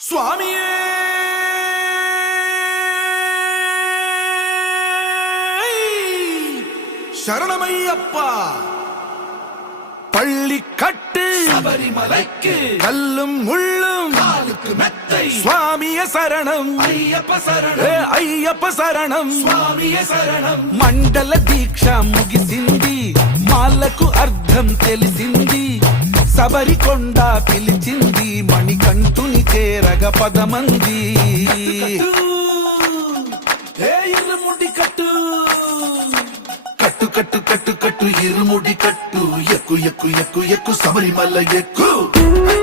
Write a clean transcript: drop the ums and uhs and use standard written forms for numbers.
சுவாமியே சரணமையப்பா. பள்ளி கட்டு சபரிமலைக்கு கல்லும் முள்ளும் காலுக்கு மெத்தை சுவாமிய சரணம் ஐயப்ப சரணம் అయ్యప్ప శరణం స్వామియ శరణం. మండల దీక్ష ముగిసింది, మాలకు అర్థం తెలిసింది, శబరికొండ పిలిచింది, మణికంఠుని చేరగ పదమంది. ఇరుముడి కట్టు కట్టు కట్టు కట్టు కట్టు ఇరుముడి కట్టు, ఎక్కు ఎక్కు ఎక్కు ఎక్కు శబరిమల ఎక్కు.